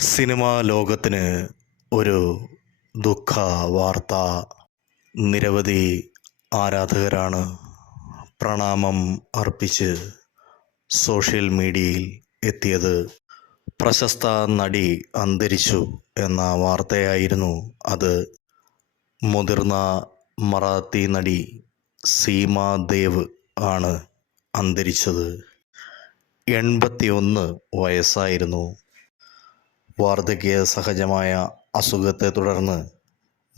Cinema ലോകത്തിന് ഒരു ദുഃഖ വാർത്ത. നിരവധി ആരാധകരാണ് പ്രണാമം അർപ്പിച്ച് സോഷ്യൽ മീഡിയയിൽ എത്തിയത്. പ്രശസ്ത നടി അന്തരിച്ചു എന്ന വാർത്തയായിരുന്നു അത്. മുതിർന്ന മറാത്തി നടി സീമ ദേവ് ആണ് അന്തരിച്ചത്. എൺപത്തിയൊന്ന് വയസ്സായിരുന്നു വാർദ്ധക്യ സഹജമായ അസുഖത്തെ തുടർന്ന്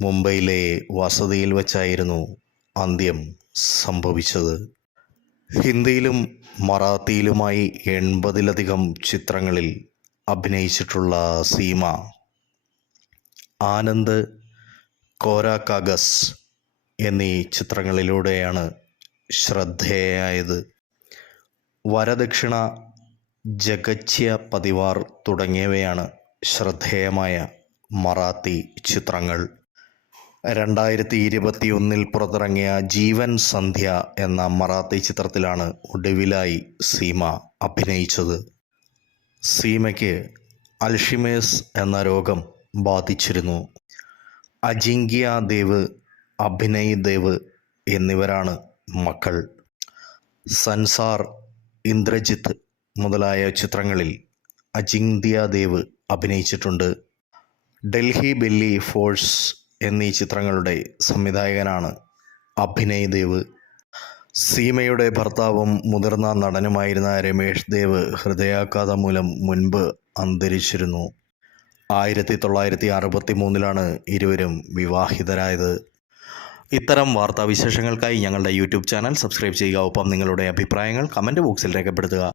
മുംബൈയിലെ വസതിയിൽ വെച്ചായിരുന്നു അന്ത്യം സംഭവിച്ചത്. ഹിന്ദിയിലും മറാത്തിയിലുമായി എൺപതിലധികം ചിത്രങ്ങളിൽ അഭിനയിച്ചിട്ടുള്ള സീമ ആനന്ദ് കോര എന്നീ ചിത്രങ്ങളിലൂടെയാണ് ശ്രദ്ധേയായത്. വരദക്ഷിണ ജഗച്ഛ്യ പതിവാർ തുടങ്ങിയവയാണ് ശ്രദ്ധേയമായ മറാത്തി ചിത്രങ്ങൾ. രണ്ടായിരത്തി ഇരുപത്തി ഒന്നിൽ പുറത്തിറങ്ങിയ ജീവൻ സന്ധ്യ എന്ന മറാത്തി ചിത്രത്തിലാണ് ഒടുവിലായി സീമ അഭിനയിച്ചത്. സീമയ്ക്ക് അൽഷിമേസ് എന്ന രോഗം ബാധിച്ചിരുന്നു. അജിങ്ക്യ ദേവ് അഭിനയ് ദേവ് എന്നിവരാണ് മക്കൾ. സൻസാർ ഇന്ദ്രജിത്ത് മുതലായ ചിത്രങ്ങളിൽ അജിങ്ക്യ ദേവ് അഭിനയിച്ചിട്ടുണ്ട്. ഡൽഹി ബെല്ലി ഫോഴ്സ് എന്നീ ചിത്രങ്ങളുടെ സംവിധായകനാണ് അഭിനയ് ദേവ്. സീമയുടെ ഭർത്താവും മുതിർന്ന നടനുമായിരുന്ന രമേഷ് ദേവ് ഹൃദയാഘാതം മൂലം മുൻപ് അന്തരിച്ചിരുന്നു. ആയിരത്തി തൊള്ളായിരത്തി അറുപത്തി മൂന്നിലാണ് ഇരുവരും വിവാഹിതരായത്. ഇത്തരം വാർത്താവിശേഷങ്ങൾക്കായി ഞങ്ങളുടെ യൂട്യൂബ് ചാനൽ സബ്സ്ക്രൈബ് ചെയ്യുക. ഒപ്പം നിങ്ങളുടെ അഭിപ്രായങ്ങൾ കമന്റ് ബോക്സിൽ രേഖപ്പെടുത്തുക.